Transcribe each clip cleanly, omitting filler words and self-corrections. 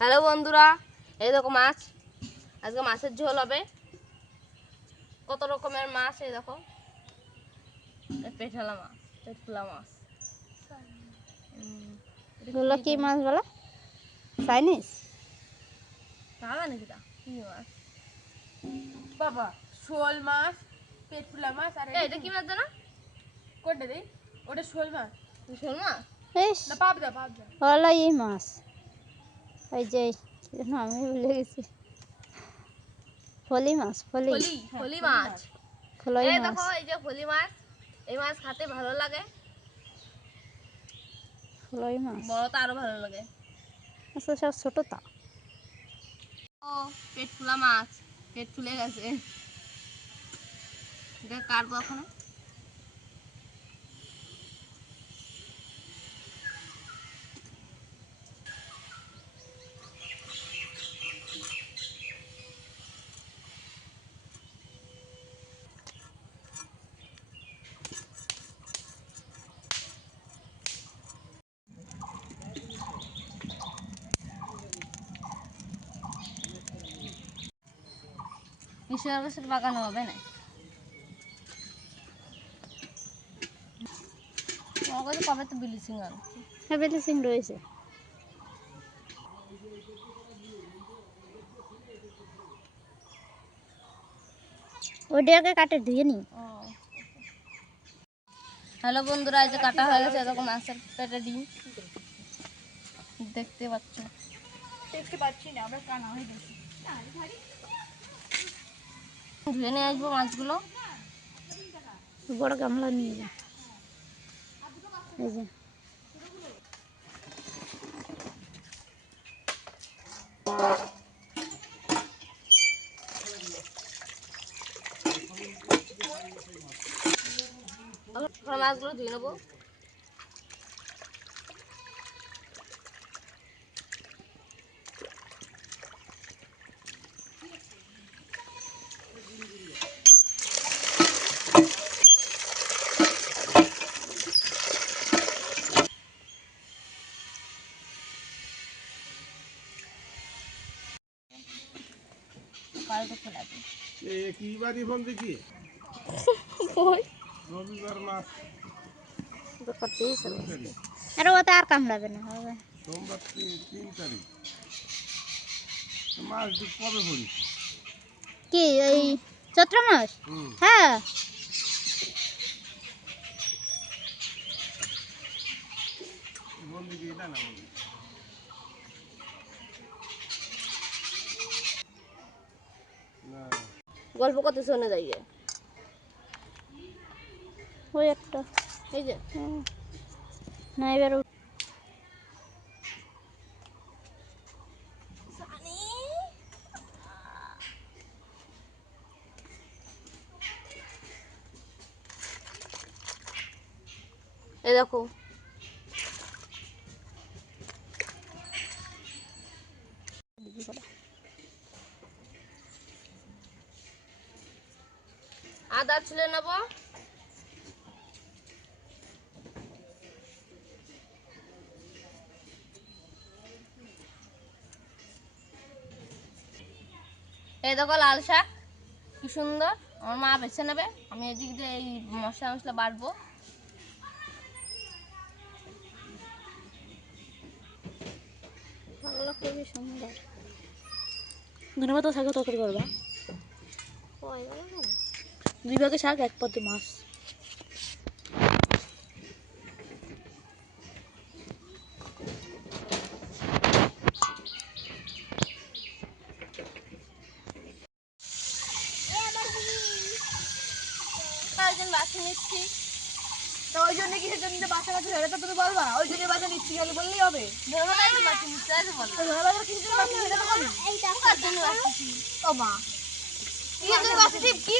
Hello বন্ধুরা, এই দেখো মাছ। আজকে মাছের ঝোল হবে। কত রকমের মাছ, এই দেখো। পেটলা মাছ, পেটলা মাছ। এগুলো কি মাছ বলো? চাইনিজ? ভালো নাকি তা? কি মাছ বাবা? শোল মাছ, পেটফুলা মাছ। আর এটা কি মাছ জানো? কোনটা রে? ওটা শোল মাছ। শোল মাছ না, পাবদা পাবদা। হলো এই মাছ। ওই যে আমি ভুলে গেছি। ফলি মাছ, ফলি ফলি মাছ। ফলই এই মাছ। দেখো, এই যে ফলি মাছ। এই মাছ খেতে ভালো লাগে। ফলই মাছ বড়টা আরো ভালো লাগে। আচ্ছা, সব ছোটটা। ও পেট ফুলা মাছ, পেট ফুলে গেছে। এটা কাটবো এখন। মিশর বছর বাগানো হবে না। আমার কাছে কবে তো ব্লিচিং আনছি। হ্যাঁ, ব্লিচিং রয়েছে। ওইটাকে কাটে দিয়ে নি। হ্যালো বন্ধুরা, এই যে কাটা হয়ে গেছে। এরকম মাছের পেটে ডিম দেখতে পাচ্ছ। দেখতে পাচ্ছি না, আমরা কানা হয়ে গেছি। ধুয়ে নিয়ে আসবো মাছগুলো। বড় গামলা নিয়ে যা। এই যে মাছগুলো ধুয়ে নেবো। কি বাড়ি ফোন দেখি রবিবার মাস আরে ওতে আর কামড়াবে না, হবে। সোমবার 3 তারিখ মাস কবে পড়িস? কি এই চৈত্র মাস? হ্যাঁ, বল দেখি এটা না বল। গল্প কত শোনা যায়। ওই একটা। এই যে না, এবার এই দেখো, আদা ছুলে নেব। এই দেখো লাল শাক, কি সুন্দর। আমার মা বেছে নেবে, আমি এদিক দিয়ে এই মশলা মশলা বাটবো। খুবই সুন্দর। ধন্যবাদ। শাক তরকারি করবা? 2 ভাগে শাক, 1 পদ মাছ। বাছি নিচ্ছি। তো ওই জন্য কিসের জন্য বাচ্চা কাছে ধরে তো তুমি বলবা? ওই জন্য বাচ্চা নিচ্ছি খালি বললেই হবে। বাছি নিচ্ছি আছে বলো। ধরে বাচ্চা কিসের জন্য বাচ্চা এটা তো বলি। ও মা, কিসের জন্য বাচ্চা ঠিক কি?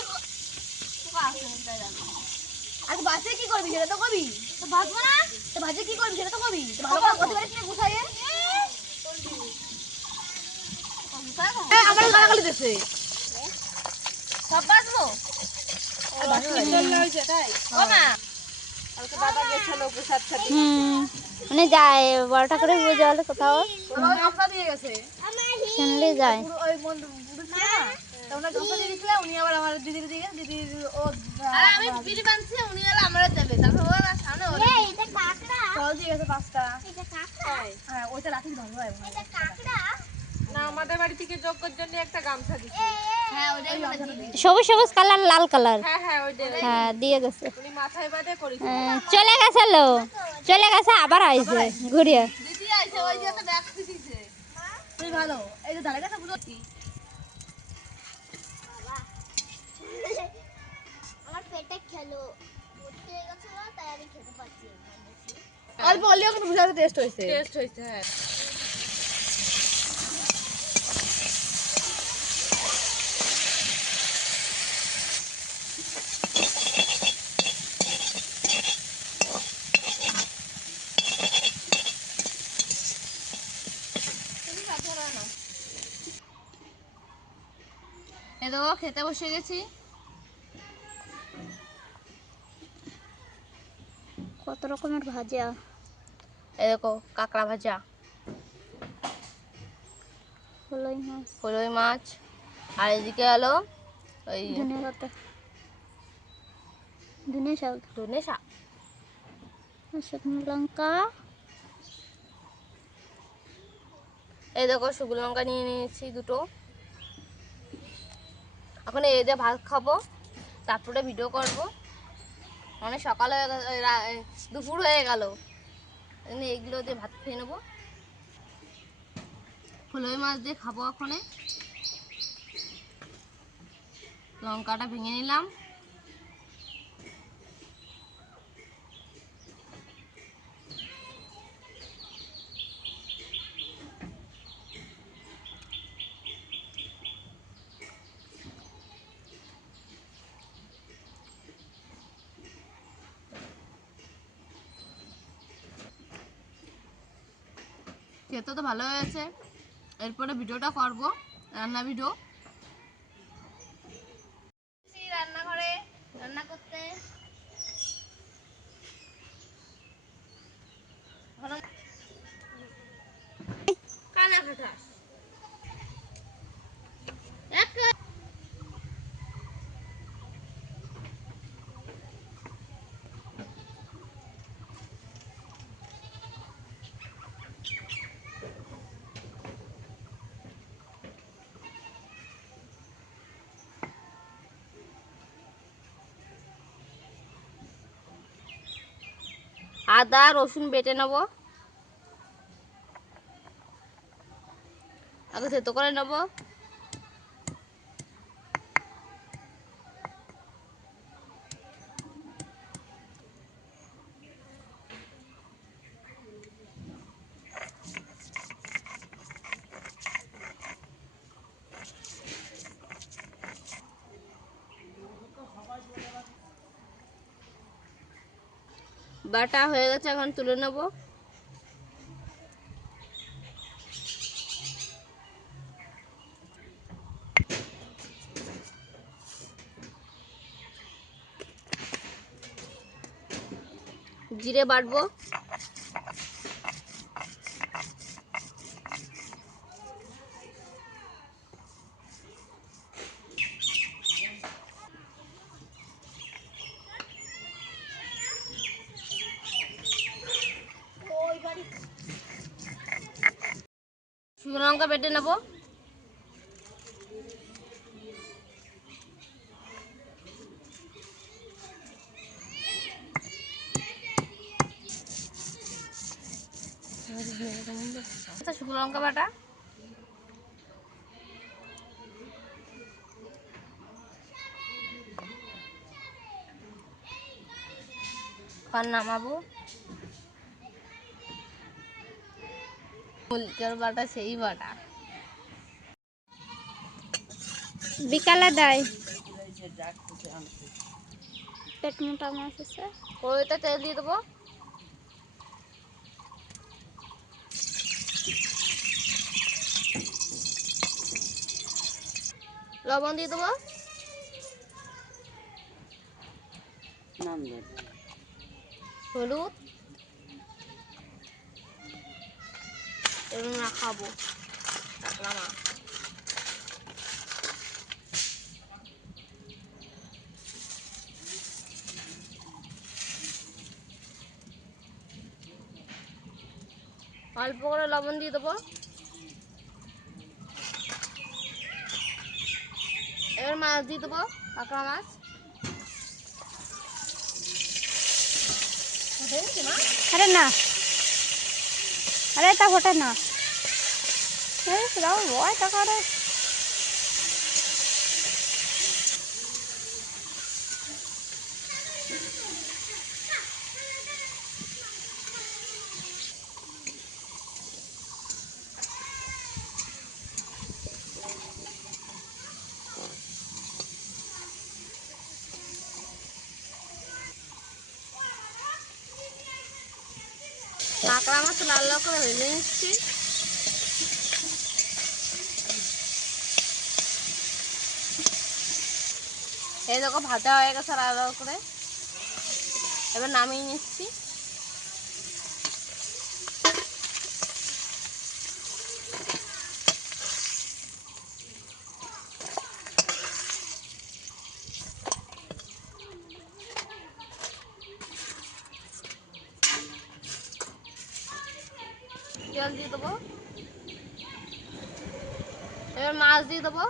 আজ বাচ্চা কি করবি সেটা তো কবি। তো ভাজবো না? তো ভাজে কি করবি সেটা তো কবি। তো ভালো করে কথা বলিস না গুছাইয়ে। আমার গালাগালি দিছে। সব বাজবো। বাচ্চা চল না হইছে তাই। ও মা, কালকে দাদা গেছিল প্রসাদ খেতে। মানে যায় 12টা করে পুজো হলে কোথাও আমার গামছা দিয়ে গেছে শুনলে যায়। পুরো ওই বন্ধু পুরো ছিল না তো ওনার গামছা দিয়ে দিয়েছিল উনি আবার আমার দিদির দিকে দিদির ও আর আমি বিড়ি বানছি, উনি হলো আমরা দেবে, তারপর ও আমার সামনে ওরে ফল দিয়ে গেছে 5টা। হ্যাঁ ওইটা রাখি ভালো হয় না, আমাদের বাড়ি থেকে যজ্ঞের জন্য একটা গামছা দিছে। হ্যাঁ ওইটাই মনে দিই। সবুজ সবুজ কালার, লাল কালার। হ্যাঁ ওইটাই। হ্যাঁ দিয়ে গেছে। উনি মাথায় বাঁধে করেছে। চলে গেছে লো, চলে গেছে আবার আইছে ঘুরিয়ে। দিদি আইছে, ওই যে তো ব্যাগ দিছে। তুই ভালো এই যে ধারে কাছে বুঝছি আমার পেটে খেলো উঠে গেছিল তাই আমি খেতে পারছি না বেশি। অল্প অলিও কিন্তু বুঝা টেস্ট হয়েছে টেস্ট হইছে। হ্যাঁ এই দেখো খেতে বসে গেছি। কত রকমের ভাজা। এই দেখো কাঁকড়া ভাজা, ফলই মাছ, কলই মাছ, আর এদিকে হলো ওই ধনে পাতা, ধনে শাক, ধনে শাক। শুকনো লঙ্কা। এই দেখো শুকনো লঙ্কা নিয়ে নিয়েছি দুটো। এখন এই দিয়ে ভাত খাবো, তারপরে ভিডিও করব। অনেক সকাল হয়ে গেল, দুপুর হয়ে গেল, এইগুলো দিয়ে ভাত খেয়ে নেবো। ফুলই মাছ দিয়ে খাবো এখন। লঙ্কাটা ভেঙে নিলাম। খেতে তো ভালো হয়েছে। এরপরে ভিডিওটা করব, রান্না ভিডিও। রান্নাঘরে রান্না করতে কানা খাটাস আদা রসুন বেটে নেব, আগে থেতো করে নেব। বাটা হয়ে গেছে, এখন তুলে নেব। জিরে বাটবো, শুকনো লঙ্কা বেটে নেব। শুকনো লঙ্কা বাটা, নামাবো। মল্লিকার বাটা সেই বাটা বিকালে দেয়। পেট মোটা মাছ আছে। কড়াইতে তেল দিয়ে দেবো। লবণ দিয়ে দেবো। হলুদ, এবার মাখাবো কাঁকড়া মাছ। অল্প করে লবণ দিয়ে দেবো। এবার মাছ দিয়ে দেবো, কাঁকড়া মাছ। আরে না, আরে তা ফোটে না, এই দাও ভয়টা করে। কাঁকড়া মাছ লাল লাল করে ভেজে নিচ্ছি। এই দেখো ভাজা হয়ে গেছে লাল লাল করে, এবার নামিয়ে নিচ্ছি। তেল দিয়ে দেবো, এবার মাছ দিয়ে দেবো।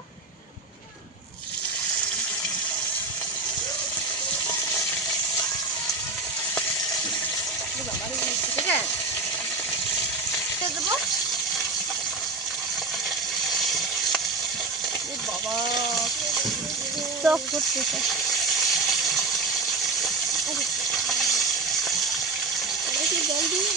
ঠিক আছে, দিয়ে দেবো। বাবা চোখ ফুটতেছে। জল দিয়ে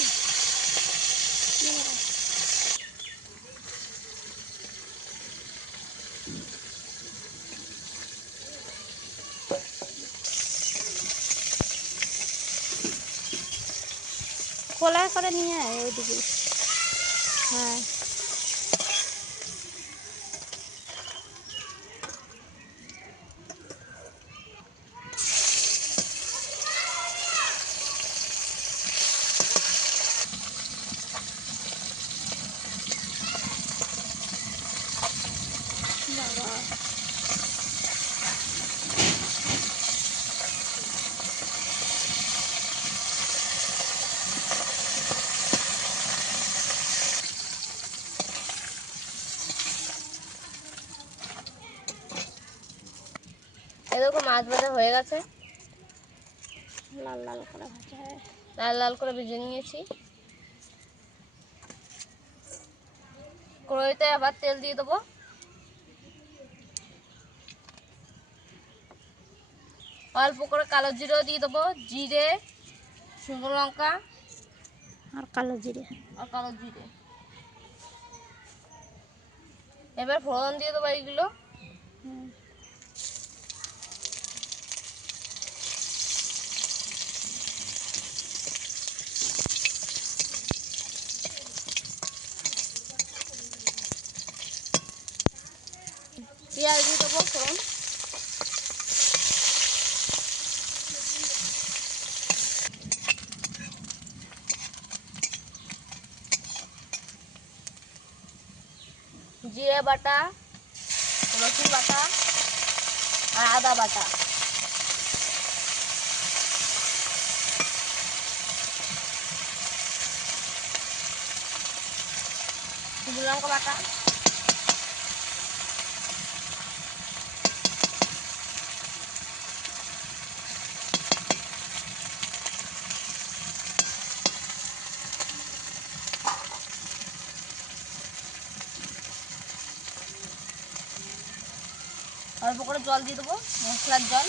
খোলা করে নিয়ে আয় ওইদিকে। হ্যাঁ এই দেখো মাছ ভাজা হয়ে গেছে, লাল লাল করে ভাজা হয়। লাল লাল করে ভেজে নিয়েছি। কড়াইতে আবার তেল দিয়ে দেবো। অল্প করে কালো জিরেও দিয়ে দেবো, জিরে, শুকনো লঙ্কা আর কালো জিরে। আর কালো জিরে। এবার ফোড়ন দিয়ে দেবো এইগুলো। পেঁয়াজ দিয়ে দেবো ফোড়ন। জিরে বাটা, রসুন বাটা আর আদা বাটা, শুকনো লঙ্কা বাটা, অল্প করে জল দিয়ে দেবো, মশলার জল।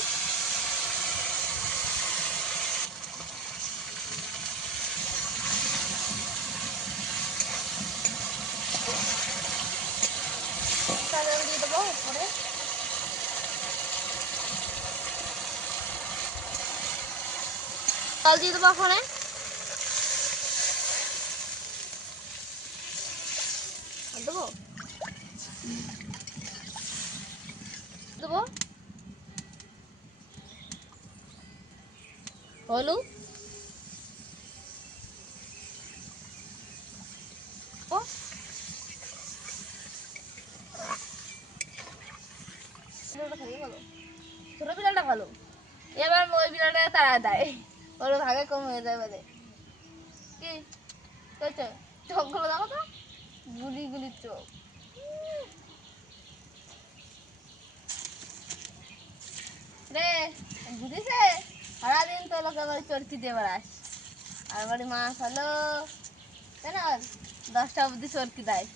দিয়ে দেবো উপরে। জল দিয়ে দেবো ওখানে। দেবো দেবো হলুদ, তারা দেয়, ওর ভাগে কম হয়ে যায় বলে। কি করছো? চোখগুলো দেখো তো, গুলি গুলি চোখ। রে বুঝিছে, সারাদিন তো লোকে বাড়ি চরকি দিয়ে বেড়াস, আর বাড়ি মাছ হলো কেন 10টা অবধি চরকি দেয়।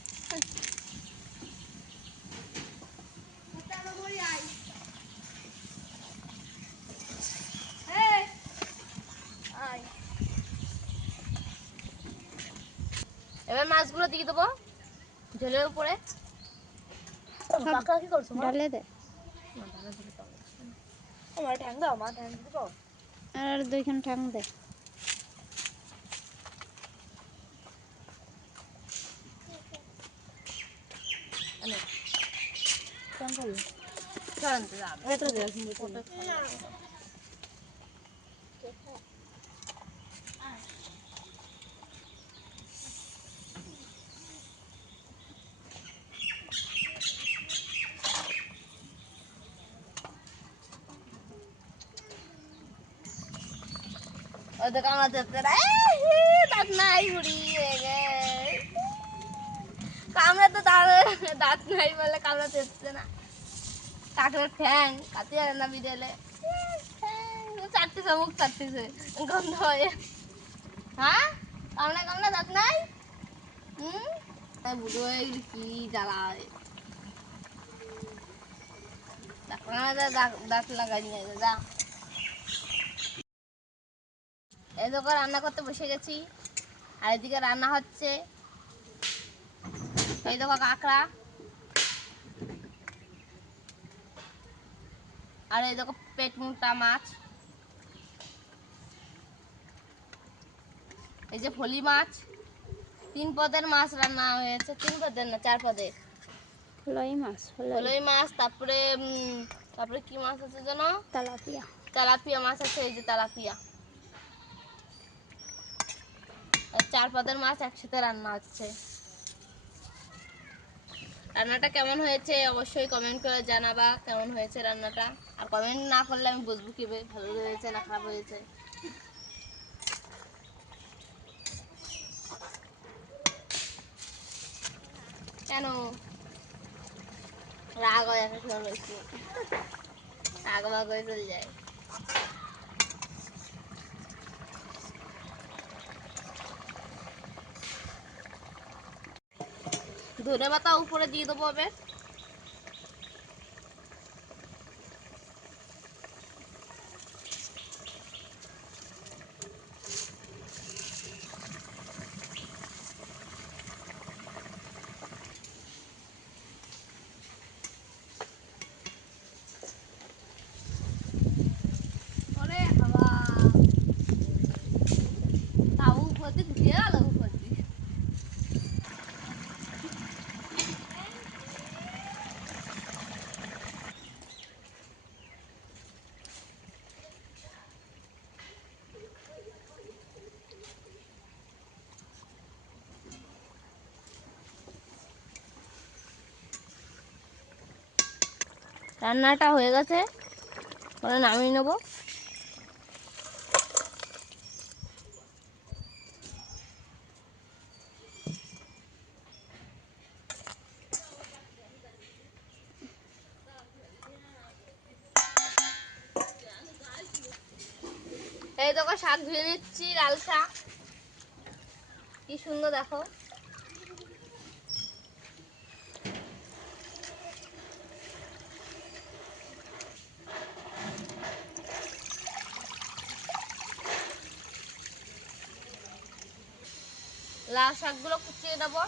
এবার মাছগুলো দিয়ে দেবো ঝোলের উপরে। কাকা কি করছো মা? ডালে দে। আমার ঠ্যাং দাও মা, ঠ্যাং দিব। আর 2খান ঠাং দে। ঠ্যাং খাবি? চলেন তো যাবে। এটা দে সুন্দর করে। ওদের কামড়াতে হচ্ছে না, দাঁত নাই বুড়ি হয়ে গে, কামড়াতে দাঁত নাই বলে কামড়াতে হচ্ছে না। কাকের ঠ্যাং কাটিয়ে না বিদেলে, চাটতেছে মুখ চাটতেছে গন্ধ হয়ে। হ্যাঁ কামড়া কামড়া দাঁত নাই। তাই বুড়ো হয়ে গেলে কি জ্বালায়, দাঁত লাগাই নিয়ে যা। এই দেখো রান্না করতে বসে গেছি, আর এদিকে রান্না হচ্ছে। এই দেখো কাঁকড়া, আর এই দেখো পেট মোটা মাছ, এই যে ফলি মাছ। 3 পদের মাছ রান্না হয়েছে, 3 পদের না 4 পদের। ফলই মাছ, ফলই মাছ, তারপরে তারপরে কি মাছ আছে জানো? তেলাপিয়া। তেলাপিয়া মাছ আছে, এই যে তেলাপিয়া। 4 পদের মাছ একসাথে রান্না হচ্ছে। রান্নাটা কেমন হয়েছে অবশ্যই কমেন্ট করে জানাবা, কেমন হয়েছে রান্নাটা। আর কমেন্ট না করলে আমি বুঝবো কিভাবে ভালো হয়েছে না খারাপ হয়েছে। কেন রাগ হয় একটা সময় বেশি, রাগ বাগ হয়ে চলে যায়। ধনে পাতা উপরে দিয়ে দেবো এবার। ওরে বাবা, তাও উপর দিয়ে ঢুকে গেল উপর দিয়ে। রান্নাটা হয়ে গেছে, পরে নামিয়ে নেবো। এই দেখো শাক ধুয়ে নিচ্ছি, লাল শাক, কি সুন্দর দেখো। লাল শাকগুলো কুচিয়ে দেবো।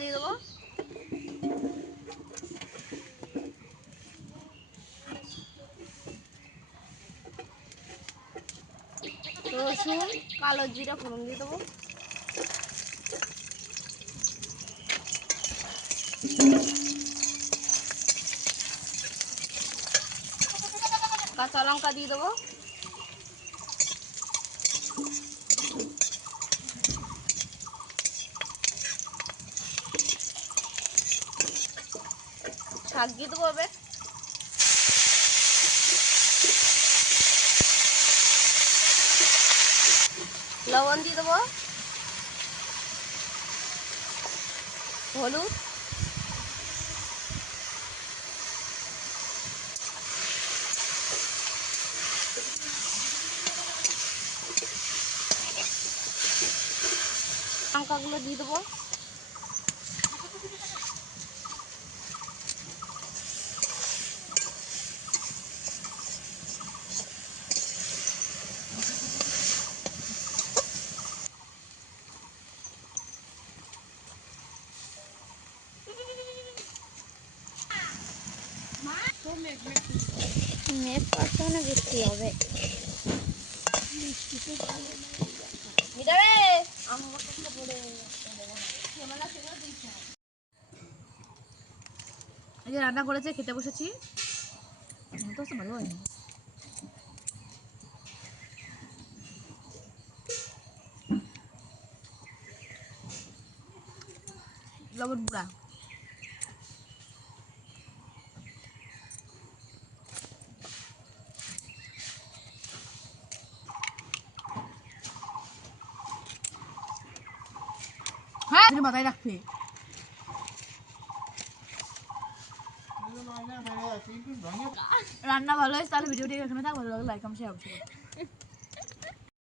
দিয়ে দেবো। রসুন কালো জিরা ফোড়ন দিয়ে দেবো। কাঁচা লঙ্কা দিয়ে দেবো। শাক দিয়ে দেবো এবার। লবণ দিয়ে দেবো, হলুদ, লঙ্কাগুলো দিয়ে দেবো। মেঘ করছে মানে বৃষ্টি হবে। এই যে রান্না করেছে, খেতে বসেছি। তো ভালো হয়নি। লবণ গুঁড়া, হ্যাঁ মাথায় রাখবে। রান্না ভালো হয়েছে তাহলে ভিডিওটি এখানে থাক। ভালো লাগলে লাইক কমেন্ট শেয়ার অবশ্যই করো।